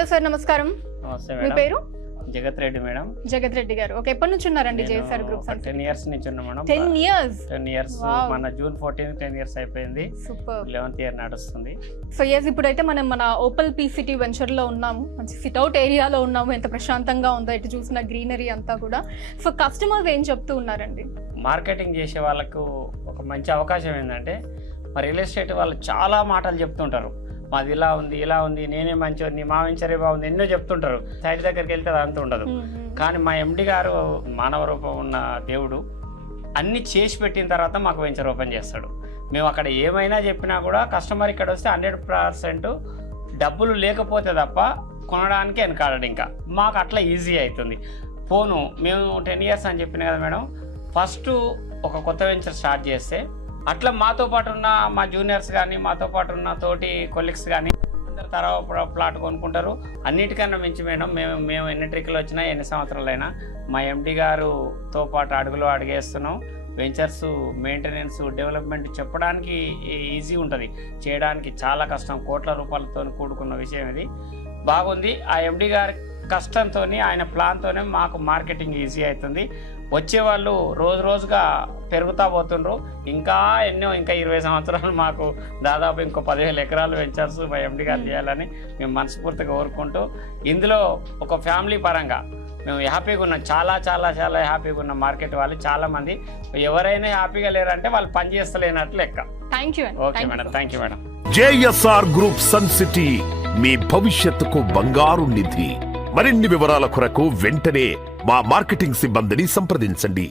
Hello sir, నమస్కారం. నమస్తే మీ madam. పేరు? జగత్ రెడ్డి మేడం. జగత్ రెడ్డి గారు. ఓకే, ఎప్పటి నుంచి ఉన్నారండి జేఎస్ఆర్ గ్రూప్? 10 ఇయర్స్ నుంచి ఉన్నా మేడం. 10 ఇయర్స్. 10 ఇయర్స్. మన జూన్ 14 10 ఇయర్స్ అయిపోయింది. సూపర్. 11th ఇయర్ నడుస్తుంది. సో ఎస్, ఇప్పుడైతే మనం మన ఓపల్ పీసిటీ వెంచర్ లో ఉన్నాము. మంచి సిట్అవుట్ ఏరియాలో ఉన్నాము. ఎంత ప్రశాంతంగా ఉందో, ఎటు చూసిన గ్రీనరీ అంతా కూడా. సో కస్టమర్స్ ఏం చెప్తూ ఉన్నారండి? మార్కెటింగ్ చేసే వాళ్ళకు ఒక మంచి అవకాశం ఏంటంటే, మా రియల్ ఎస్టేట్ వాళ్ళు చాలా మాటలు చెప్తుంటారు. మాది ఇలా ఉంది, ఇలా ఉంది, నేనే మంచి ఉంది, మా వెంచరే బాగుంది, ఎన్నో చెప్తుంటారు. సైడ్ దగ్గరికి వెళ్తే అది అంత ఉండదు. కానీ మా ఎండి గారు మానవ రూపం ఉన్న దేవుడు అన్ని చేసి పెట్టిన తర్వాత మాకు వెంచర్ ఓపెన్ చేస్తాడు. మేము అక్కడ ఏమైనా చెప్పినా కూడా కస్టమర్ ఇక్కడ వస్తే 100% డబ్బులు లేకపోతే తప్ప కొనడానికి వెనకాడడు. ఇంకా మాకు అట్లా ఈజీ అవుతుంది. పోను మేము 10 ఇయర్స్ అని చెప్పిన కదా మేడం. ఫస్ట్ ఒక కొత్త వెంచర్ స్టార్ట్ చేస్తే అట్లా మాతో పాటు ఉన్న మా జూనియర్స్ కానీ, మాతో పాటు ఉన్న తోటి కొలీగ్స్ కానీ అందరు తర్వాత ప్లాట్ కొనుక్కుంటారు. అన్నిటికన్నా మించి మేడం, మేము ఎన్ని ట్రిక్లు వచ్చినా, ఎన్ని సంవత్సరాలైనా మా ఎండి గారుతో పాటు అడుగులో అడుగేస్తున్నాం. వెంచర్స్ మెయింటెనెన్స్, డెవలప్మెంట్ చెప్పడానికి ఈజీ ఉంటుంది, చేయడానికి చాలా కష్టం. కోట్ల రూపాయలతో కూడుకున్న విషయం ఇది. బాగుంది. ఆ ఎండి గారి కష్టంతో, ఆయన ప్లాన్తోనే మాకు మార్కెటింగ్ ఈజీ అవుతుంది. వచ్చేవాళ్ళు రోజు రోజుగా పెరుగుతూ పోతుండ్రు. ఇంకా 20 సంవత్సరాలు మాకు దాదాపు ఇంకో 10,000 ఎకరాలు వెంచర్స్ మా ఎండి గారు చేయాలని మేము మనస్ఫూర్తిగా కోరుకుంటూ, ఇందులో ఒక ఫ్యామిలీ పరంగా మేము హ్యాపీగా ఉన్నాం. చాలా చాలా చాలా హ్యాపీగా ఉన్న మార్కెట్ వాళ్ళు చాలామంది. ఎవరైనా హ్యాపీగా లేరంటే వాళ్ళు పని చేస్తలేనట్లు లెక్క. Thank you. Okay madam, thank you madam. JSR group sun city మీ భవిష్యత్తుకు బంగారు నిధి. మరిన్ని వివరాల కొరకు వెంటనే మా మార్కెటింగ్ సిబ్బందిని సంప్రదించండి.